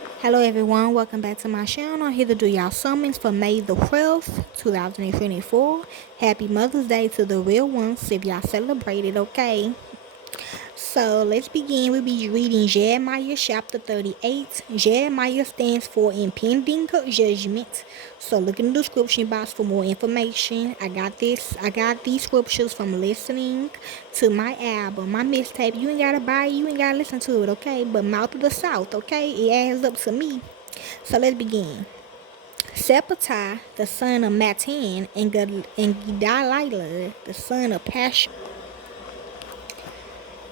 Hello everyone, welcome back to my channel. I'm here to do y'all summons for May the 12th, 2024. Happy Mother's Day to the real ones if y'all celebrate it, okay? So let's begin. We'll be reading Jeremiah chapter 38. Jeremiah stands for Impending Judgement. So look in the description box for more information. I got these scriptures from listening to my album, my mixtape. You ain't gotta buy it, you ain't gotta listen to it, okay? But Mouth of the South, okay? It adds up to me. So let's begin. Sephatai, the son of Matan, and Gedaliah, the son of Pashur,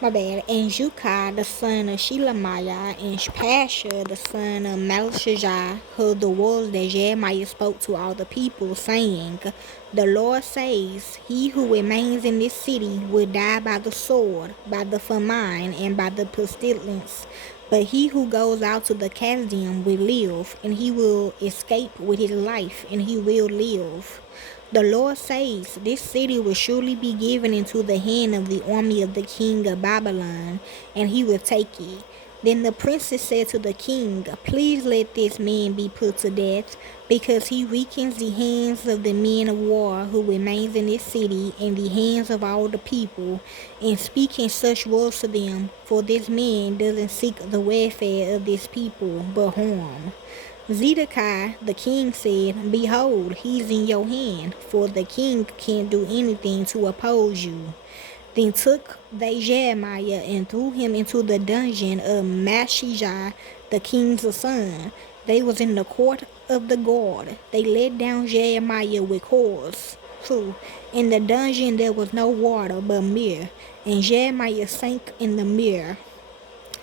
and Jukai, the son of Shelemiah, and Pashur, the son of Malchijah, heard the words that Jeremiah spoke to all the people, saying, The Lord says, He who remains in this city will die by the sword, by the famine, and by the pestilence. But he who goes out to the Chaldean will live, and he will escape with his life, and he will live. The Lord says, This city will surely be given into the hand of the army of the king of Babylon, and he will take it. Then the princess said to the king, Please let this man be put to death, because he weakens the hands of the men of war who remains in this city, and the hands of all the people, in speaking such words to them. For this man doesn't seek the welfare of this people, but harm. Zedekiah the king said, Behold, he's in your hand, for the king can't do anything to oppose you. Then took they Jeremiah and threw him into the dungeon of Mashijah, the king's son. They was in the court of the guard. They let down Jeremiah with cords. In the dungeon there was no water but mire, and Jeremiah sank in the mire.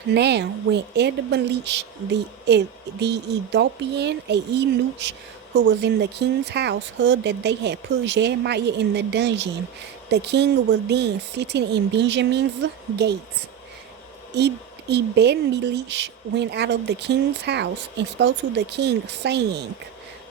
Now, when Edbelich, the Ethiopian, a eunuch who was in the king's house, heard that they had put Jeremiah in the dungeon, the king was then sitting in Benjamin's gate. Ebed-Melech went out of the king's house and spoke to the king, saying,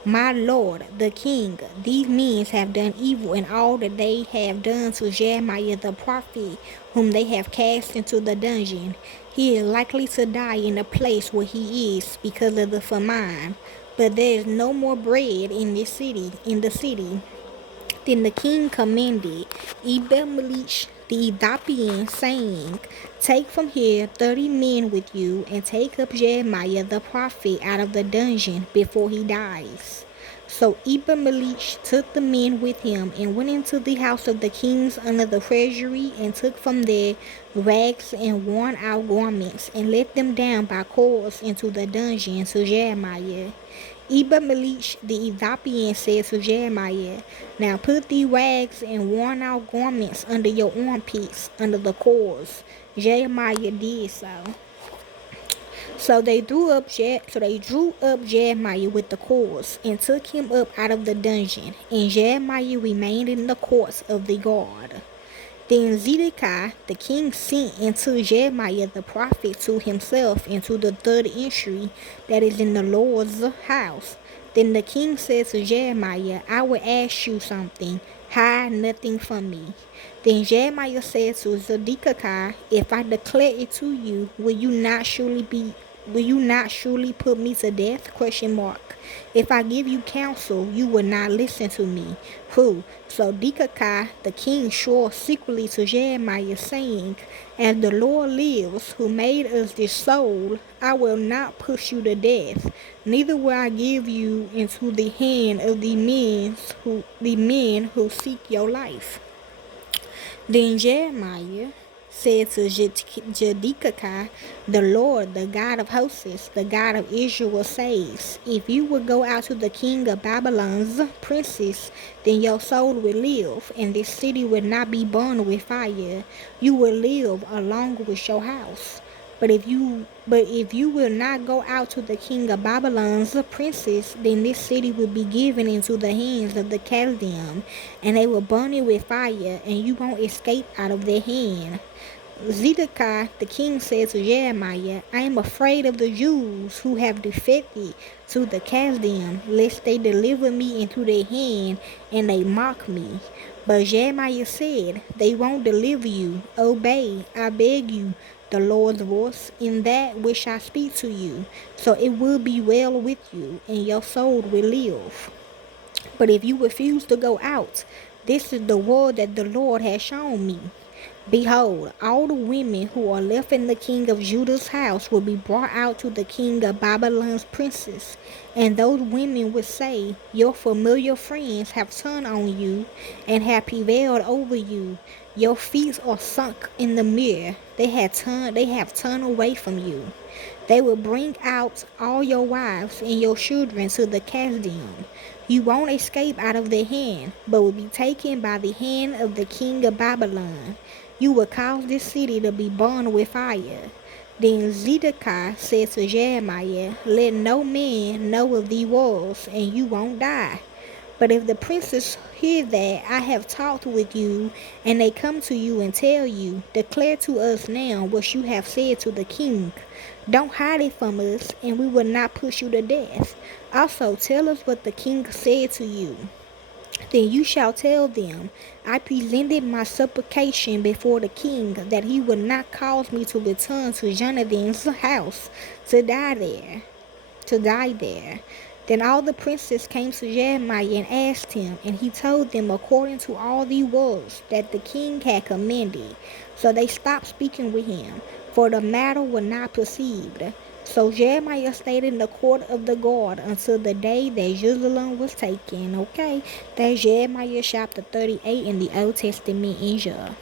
My lord, the king, these men have done evil in all that they have done to Jeremiah the prophet, whom they have cast into the dungeon. He is likely to die in the place where he is because of the famine, but there is no more bread in the city. Then the king commanded Ebed-Melech the Ethiopian, saying, Take from here 30 men with you, and take up Jeremiah the prophet out of the dungeon before he dies. So Ebed-Melech took the men with him, and went into the house of the kings under the treasury, and took from there rags and worn-out garments, and let them down by cords into the dungeon to Jeremiah. Ebed-Melech the Ethiopian said to Jeremiah, Now put the rags and worn-out garments under your armpits, under the cords. Jeremiah did so. So they drew up Jeremiah with the cords, and took him up out of the dungeon, and Jeremiah remained in the courts of the guard. Then Zedekiah the king sent unto Jeremiah the prophet to himself into the third entry that is in the Lord's house. Then the king said to Jeremiah, I will ask you something. Hide nothing from me. Then Jeremiah said to Zedekiah, If I declare it to you, will you not surely put me to death? If I give you counsel, you will not listen to me. So Zedekiah the king swore secretly to Jeremiah, saying, As the Lord lives, who made us this soul, I will not put you to death, neither will I give you into the hand of the men who seek your life. Then Jeremiah said to Zedekiah, The Lord, the God of hosts, the God of Israel says, If you will go out to the king of Babylon's princes, then your soul will live, and this city will not be burned with fire. You will live along with your house. But if you will not go out to the king of Babylon's princes, then this city will be given into the hands of the Chaldean, and they will burn it with fire, and you won't escape out of their hand. Zedekiah the king said to Jeremiah, I am afraid of the Jews who have defected to the Chaldean, lest they deliver me into their hand, and they mock me. But Jeremiah said, They won't deliver you. Obey, I beg you, the Lord's voice, in that which I speak to you, so it will be well with you, and your soul will live. But if you refuse to go out, this is the word that the Lord has shown me. Behold, all the women who are left in the king of Judah's house will be brought out to the king of Babylon's princes. And those women would say, your familiar friends have turned on you and have prevailed over you. Your feet are sunk in the mirror. They have turned away from you. They will bring out all your wives and your children to the Castern. You won't escape out of their hand, but will be taken by the hand of the king of Babylon. You will cause this city to be burned with fire. Then Zedekiah said to Jeremiah, let no man know of these words, and you won't die. But if the princes hear that I have talked with you, and they come to you and tell you, declare to us now what you have said to the king. Don't hide it from us, and we will not put you to death. Also tell us what the king said to you. Then you shall tell them, I presented my supplication before the king, that he would not cause me to return to Jonathan's house to die there. Then all the princes came to Jeremiah and asked him, and he told them according to all the words that the king had commanded. So they stopped speaking with him, for the matter was not perceived. So Jeremiah stayed in the court of the guard until the day that Jerusalem was taken. Okay, that's Jeremiah chapter 38 in the Old Testament in Jah.